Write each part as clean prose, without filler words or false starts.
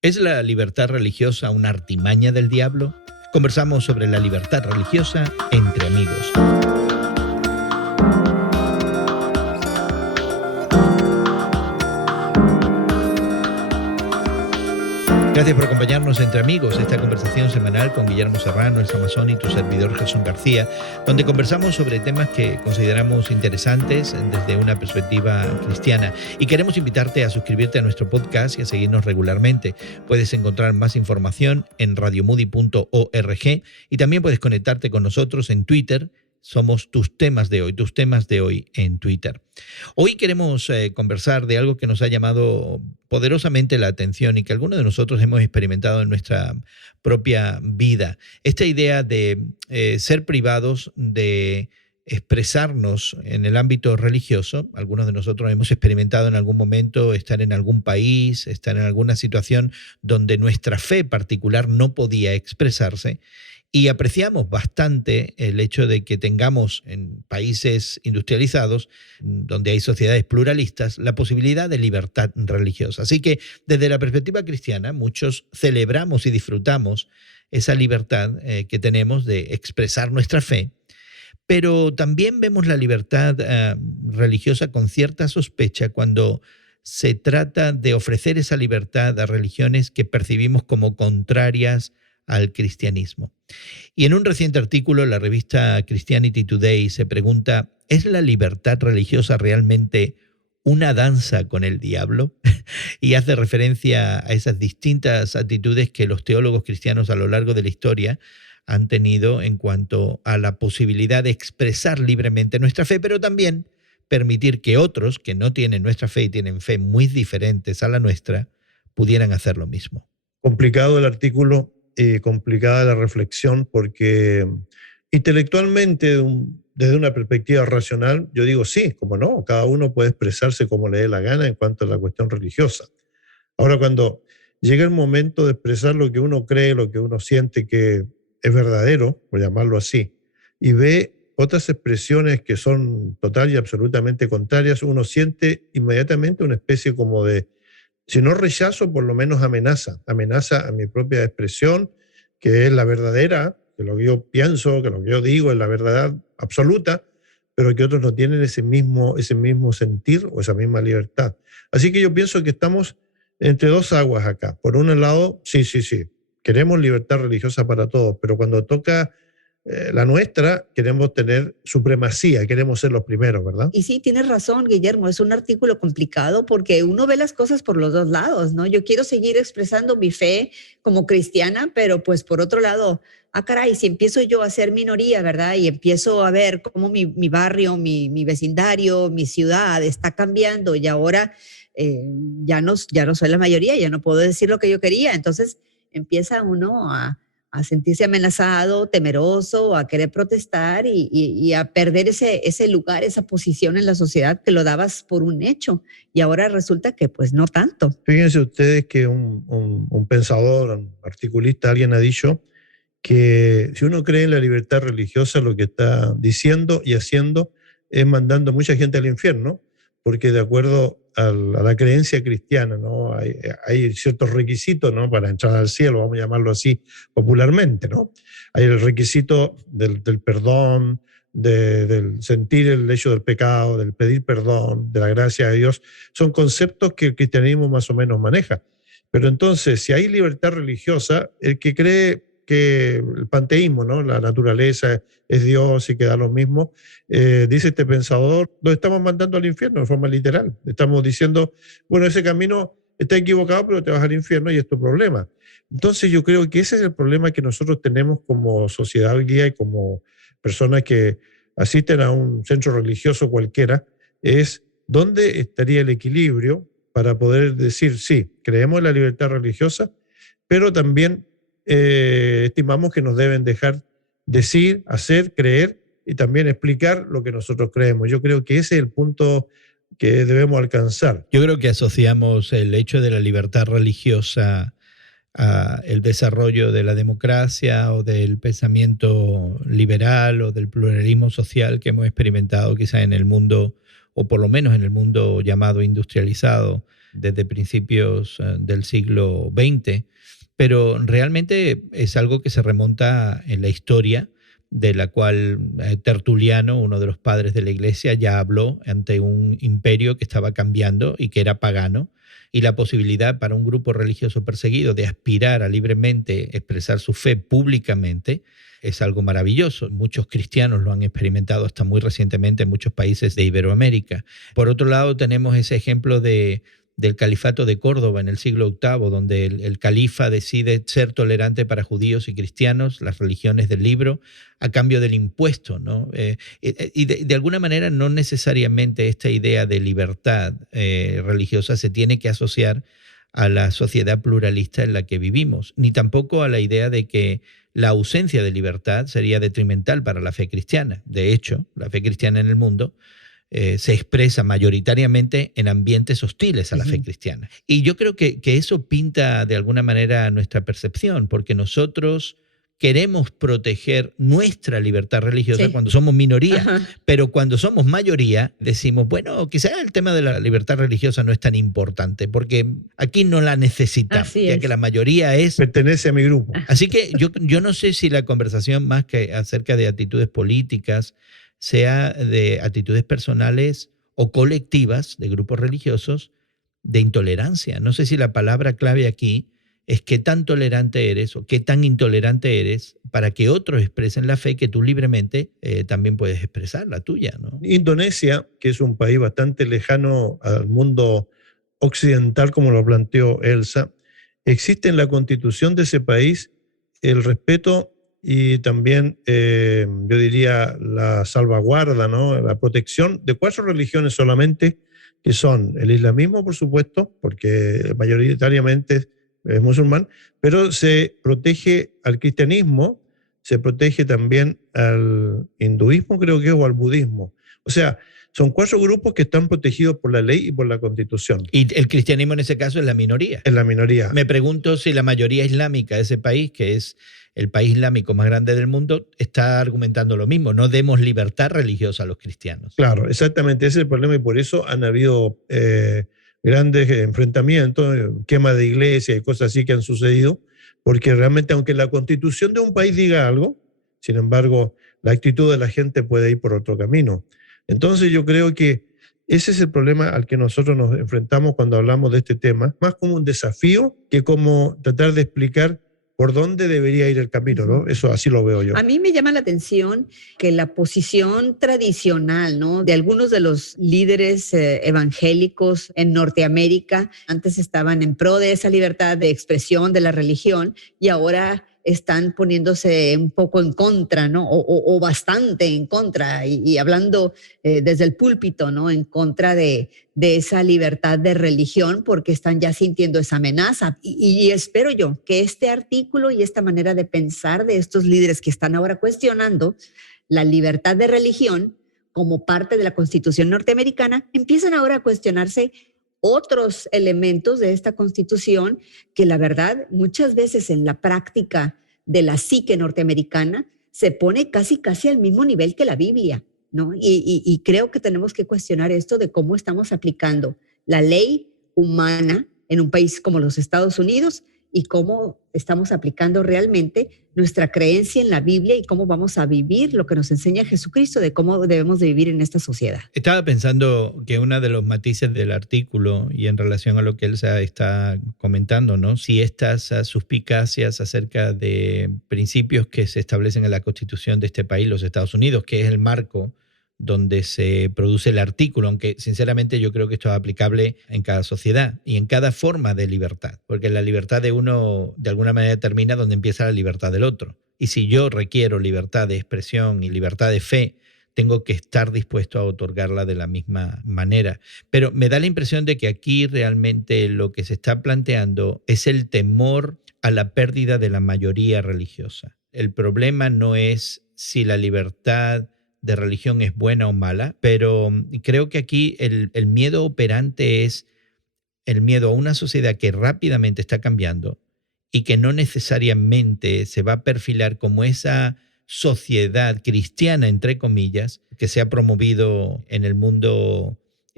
¿Es la libertad religiosa una artimaña del diablo? Conversamos sobre la libertad religiosa entre amigos. Gracias por acompañarnos entre amigos, esta conversación semanal con Guillermo Serrano, el Samazón y tu servidor Jesús García, donde conversamos sobre temas que consideramos interesantes desde una perspectiva cristiana. Y queremos invitarte a suscribirte a nuestro podcast y a seguirnos regularmente. Puedes encontrar más información en radiomoody.org y también puedes conectarte con nosotros en Twitter. Somos tus temas de hoy en Twitter. Hoy queremos conversar de algo que nos ha llamado poderosamente la atención y que algunos de nosotros hemos experimentado en nuestra propia vida. Esta idea de ser privados de expresarnos en el ámbito religioso. Algunos de nosotros hemos experimentado en algún momento estar en algún país, estar en alguna situación donde nuestra fe particular no podía expresarse. Y apreciamos bastante el hecho de que tengamos en países industrializados, donde hay sociedades pluralistas, la posibilidad de libertad religiosa. Así que desde la perspectiva cristiana, muchos celebramos y disfrutamos esa libertad que tenemos de expresar nuestra fe, pero también vemos la libertad religiosa con cierta sospecha cuando se trata de ofrecer esa libertad a religiones que percibimos como contrarias al cristianismo. Y en un reciente artículo, la revista Christianity Today se pregunta, ¿es la libertad religiosa realmente una danza con el diablo? Y hace referencia a esas distintas actitudes que los teólogos cristianos a lo largo de la historia han tenido en cuanto a la posibilidad de expresar libremente nuestra fe, pero también permitir que otros que no tienen nuestra fe y tienen fe muy diferentes a la nuestra, pudieran hacer lo mismo. Complicado el artículo. Complicada la reflexión porque intelectualmente, desde una perspectiva racional, yo digo sí, como no, cada uno puede expresarse como le dé la gana en cuanto a la cuestión religiosa. Ahora, cuando llega el momento de expresar lo que uno cree, lo que uno siente que es verdadero, por llamarlo así, y ve otras expresiones que son total y absolutamente contrarias, uno siente inmediatamente una especie como de, si no rechazo, por lo menos amenaza a mi propia expresión, que es la verdadera, que lo que yo pienso, que lo que yo digo es la verdad absoluta, pero que otros no tienen ese mismo sentir o esa misma libertad. Así que yo pienso que estamos entre dos aguas acá. Por un lado, sí, queremos libertad religiosa para todos, pero cuando toca la nuestra, queremos tener supremacía, queremos ser los primeros, ¿verdad? Y sí, tienes razón, Guillermo, es un artículo complicado porque uno ve las cosas por los dos lados, ¿no? Yo quiero seguir expresando mi fe como cristiana, pero pues por otro lado, caray, si empiezo yo a ser minoría, ¿verdad? Y empiezo a ver cómo mi barrio, mi vecindario, mi ciudad está cambiando y ahora ya no soy la mayoría, ya no puedo decir lo que yo quería, entonces empieza uno a sentirse amenazado, temeroso, a querer protestar y a perder ese lugar, esa posición en la sociedad que lo dabas por un hecho. Y ahora resulta que pues no tanto. Fíjense ustedes que un pensador, un articulista, alguien ha dicho que si uno cree en la libertad religiosa, lo que está diciendo y haciendo es mandando mucha gente al infierno, porque de acuerdo a la creencia cristiana, ¿no? Hay ciertos requisitos, ¿no? Para entrar al cielo, vamos a llamarlo así popularmente, ¿no? Hay el requisito del perdón, del sentir el hecho del pecado, del pedir perdón, de la gracia de Dios. Son conceptos que el cristianismo más o menos maneja. Pero entonces, si hay libertad religiosa, el que cree que el panteísmo, ¿no? La naturaleza es Dios y que da lo mismo, dice este pensador, lo estamos mandando al infierno de forma literal. Estamos diciendo, bueno, ese camino está equivocado, pero te vas al infierno y es tu problema. Entonces yo creo que ese es el problema que nosotros tenemos como sociedad hoy día y como personas que asisten a un centro religioso cualquiera, es dónde estaría el equilibrio para poder decir, sí, creemos en la libertad religiosa, pero también estimamos que nos deben dejar decir, hacer, creer y también explicar lo que nosotros creemos. Yo creo que ese es el punto que debemos alcanzar. Yo creo que asociamos el hecho de la libertad religiosa a el desarrollo de la democracia o del pensamiento liberal o del pluralismo social que hemos experimentado quizá en el mundo, o por lo menos en el mundo llamado industrializado desde principios del siglo XX, pero realmente es algo que se remonta en la historia, de la cual Tertuliano, uno de los padres de la Iglesia, ya habló ante un imperio que estaba cambiando y que era pagano, y la posibilidad para un grupo religioso perseguido de aspirar a libremente expresar su fe públicamente es algo maravilloso. Muchos cristianos lo han experimentado hasta muy recientemente en muchos países de Iberoamérica. Por otro lado, tenemos ese ejemplo del califato de Córdoba en el siglo VIII, donde el califa decide ser tolerante para judíos y cristianos, las religiones del libro, a cambio del impuesto, ¿no? Y de alguna manera no necesariamente esta idea de libertad religiosa se tiene que asociar a la sociedad pluralista en la que vivimos, ni tampoco a la idea de que la ausencia de libertad sería detrimental para la fe cristiana. De hecho, la fe cristiana en el mundo se expresa mayoritariamente en ambientes hostiles a la fe cristiana. Y yo creo que eso pinta de alguna manera nuestra percepción, porque nosotros queremos proteger nuestra libertad religiosa cuando somos minoría, pero cuando somos mayoría decimos, bueno, quizás el tema de la libertad religiosa no es tan importante, porque aquí no la necesitamos, ya que la mayoría pertenece a mi grupo. Así que yo no sé si la conversación más que acerca de actitudes políticas sea de actitudes personales o colectivas de grupos religiosos de intolerancia. No sé si la palabra clave aquí es qué tan tolerante eres o qué tan intolerante eres para que otros expresen la fe que tú libremente también puedes expresar, la tuya, ¿no? Indonesia, que es un país bastante lejano al mundo occidental, como lo planteó Elsa, existe en la constitución de ese país el respeto y también, yo diría, la salvaguarda, ¿no? La protección de 4 religiones solamente, que son el islamismo, por supuesto, porque mayoritariamente es musulmán, pero se protege al cristianismo, se protege también al hinduismo, creo que, o al budismo. O sea, son 4 grupos que están protegidos por la ley y por la Constitución. Y el cristianismo en ese caso es la minoría. Es la minoría. Me pregunto si la mayoría islámica de ese país, que es el país islámico más grande del mundo, está argumentando lo mismo. No demos libertad religiosa a los cristianos. Claro, exactamente, ese es el problema y por eso han habido grandes enfrentamientos, quema de iglesias y cosas así que han sucedido, porque realmente aunque la constitución de un país diga algo, sin embargo, la actitud de la gente puede ir por otro camino. Entonces yo creo que ese es el problema al que nosotros nos enfrentamos cuando hablamos de este tema, más como un desafío que como tratar de explicar por dónde debería ir el camino, ¿no? Eso así lo veo yo. A mí me llama la atención que la posición tradicional, ¿no?, de algunos de los líderes evangélicos en Norteamérica, antes estaban en pro de esa libertad de expresión de la religión y ahora están poniéndose un poco en contra, ¿no? O bastante en contra y hablando desde el púlpito, ¿no?, en contra de esa libertad de religión porque están ya sintiendo esa amenaza. Y espero yo que este artículo y esta manera de pensar de estos líderes que están ahora cuestionando la libertad de religión como parte de la Constitución norteamericana, empiezan ahora a cuestionarse otros elementos de esta Constitución que la verdad muchas veces en la práctica de la psique norteamericana se pone casi al mismo nivel que la Biblia, ¿no? Y creo que tenemos que cuestionar esto de cómo estamos aplicando la ley humana en un país como los Estados Unidos y cómo estamos aplicando realmente nuestra creencia en la Biblia y cómo vamos a vivir lo que nos enseña Jesucristo de cómo debemos de vivir en esta sociedad. Estaba pensando que uno de los matices del artículo y en relación a lo que Elsa está comentando, ¿no?, si estas suspicacias acerca de principios que se establecen en la Constitución de este país, los Estados Unidos, que es el marco donde se produce el artículo, aunque sinceramente yo creo que esto es aplicable en cada sociedad y en cada forma de libertad, porque la libertad de uno de alguna manera termina donde empieza la libertad del otro. Y si yo requiero libertad de expresión y libertad de fe, tengo que estar dispuesto a otorgarla de la misma manera. Pero me da la impresión de que aquí realmente lo que se está planteando es el temor a la pérdida de la mayoría religiosa. El problema no es si la libertad de religión es buena o mala, pero creo que aquí el miedo operante es el miedo a una sociedad que rápidamente está cambiando y que no necesariamente se va a perfilar como esa sociedad cristiana, entre comillas, que se ha promovido en el mundo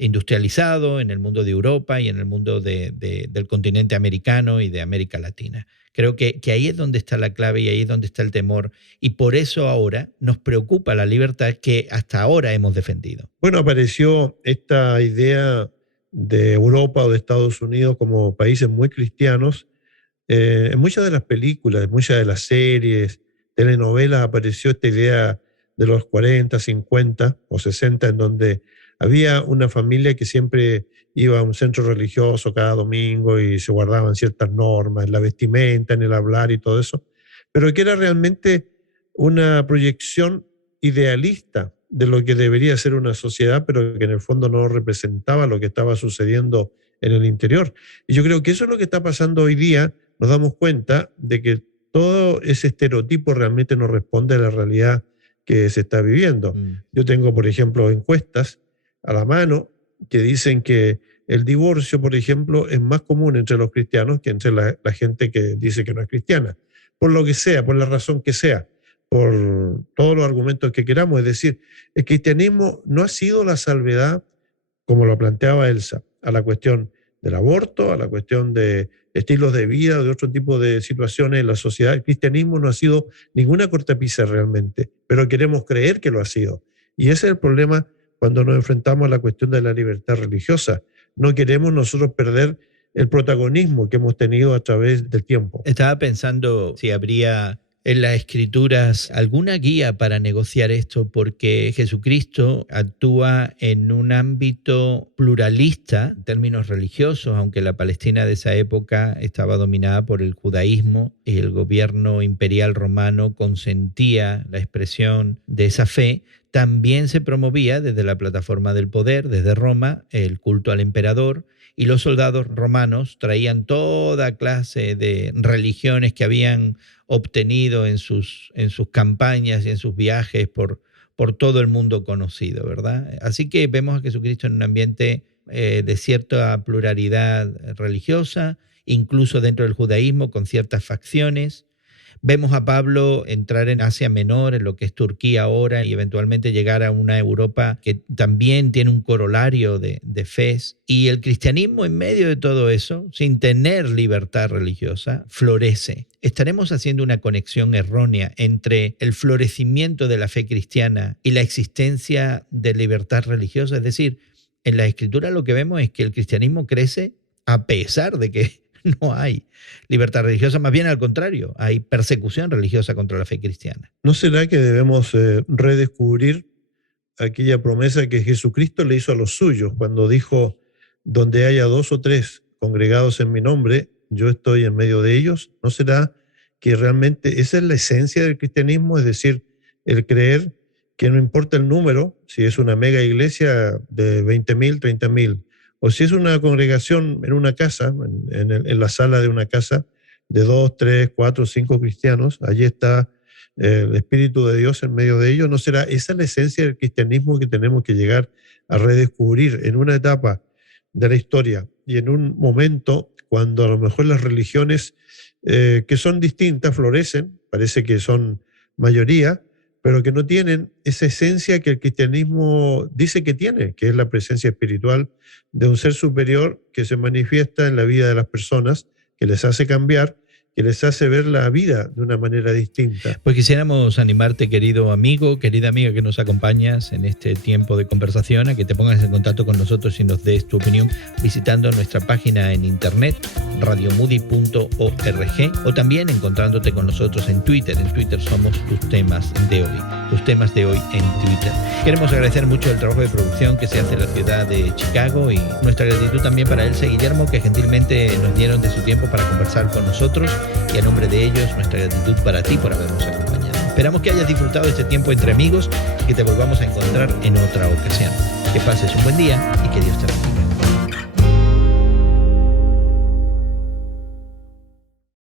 industrializado, en el mundo de Europa y en el mundo del continente americano y de América Latina. Creo que ahí es donde está la clave y ahí es donde está el temor. Y por eso ahora nos preocupa la libertad que hasta ahora hemos defendido. Bueno, apareció esta idea de Europa o de Estados Unidos como países muy cristianos. En muchas de las películas, en muchas de las series, telenovelas, apareció esta idea de los 40, 50 o 60, en donde había una familia que siempre iba a un centro religioso cada domingo y se guardaban ciertas normas en la vestimenta, en el hablar y todo eso, pero que era realmente una proyección idealista de lo que debería ser una sociedad, pero que en el fondo no representaba lo que estaba sucediendo en el interior. Y yo creo que eso es lo que está pasando hoy día. Nos damos cuenta de que todo ese estereotipo realmente no responde a la realidad que se está viviendo. Yo tengo, por ejemplo, encuestas a la mano que dicen que el divorcio, por ejemplo, es más común entre los cristianos que entre la gente que dice que no es cristiana. Por lo que sea, por la razón que sea, por todos los argumentos que queramos. Es decir, el cristianismo no ha sido la salvedad, como lo planteaba Elsa, a la cuestión del aborto, a la cuestión de estilos de vida o de otro tipo de situaciones en la sociedad. El cristianismo no ha sido ninguna cortapisa realmente, pero queremos creer que lo ha sido. Y ese es el problema cuando nos enfrentamos a la cuestión de la libertad religiosa. No queremos nosotros perder el protagonismo que hemos tenido a través del tiempo. Estaba pensando si habría en las Escrituras alguna guía para negociar esto, porque Jesucristo actúa en un ámbito pluralista en términos religiosos, aunque la Palestina de esa época estaba dominada por el judaísmo y el gobierno imperial romano consentía la expresión de esa fe. También se promovía desde la plataforma del poder, desde Roma, el culto al emperador, y los soldados romanos traían toda clase de religiones que habían obtenido en sus campañas y en sus viajes por todo el mundo conocido, ¿verdad? Así que vemos a Jesucristo en un ambiente de cierta pluralidad religiosa, incluso dentro del judaísmo, con ciertas facciones. Vemos a Pablo entrar en Asia Menor, en lo que es Turquía ahora, y eventualmente llegar a una Europa que también tiene un corolario de fes. Y el cristianismo en medio de todo eso, sin tener libertad religiosa, florece. ¿Estaremos haciendo una conexión errónea entre el florecimiento de la fe cristiana y la existencia de libertad religiosa? Es decir, en la Escritura lo que vemos es que el cristianismo crece a pesar de que no hay libertad religiosa, más bien al contrario, hay persecución religiosa contra la fe cristiana. ¿No será que debemos redescubrir aquella promesa que Jesucristo le hizo a los suyos cuando dijo, donde haya 2 o 3 congregados en mi nombre, yo estoy en medio de ellos? ¿No será que realmente esa es la esencia del cristianismo? Es decir, el creer que no importa el número, si es una mega iglesia de 20.000, 30.000, o si es una congregación en una casa, en la sala de una casa, de 2, 3, 4, 5 cristianos, allí está el Espíritu de Dios en medio de ellos. ¿No será esa la esencia del cristianismo que tenemos que llegar a redescubrir en una etapa de la historia y en un momento cuando a lo mejor las religiones que son distintas florecen, parece que son mayoría, pero que no tienen esa esencia que el cristianismo dice que tiene, que es la presencia espiritual de un ser superior que se manifiesta en la vida de las personas, que les hace cambiar, que les hace ver la vida de una manera distinta. Pues quisiéramos animarte, querido amigo, querida amiga que nos acompañas en este tiempo de conversación, a que te pongas en contacto con nosotros y nos des tu opinión visitando nuestra página en internet, radiomoody.org, o también encontrándote con nosotros en Twitter. En Twitter somos tus temas de hoy en Twitter. Queremos agradecer mucho el trabajo de producción que se hace en la ciudad de Chicago y nuestra gratitud también para Elsa y Guillermo, que gentilmente nos dieron de su tiempo para conversar con nosotros. Y a nombre de ellos, nuestra gratitud para ti por habernos acompañado. Esperamos que hayas disfrutado de este tiempo entre amigos y que te volvamos a encontrar en otra ocasión. Que pases un buen día y que Dios te bendiga.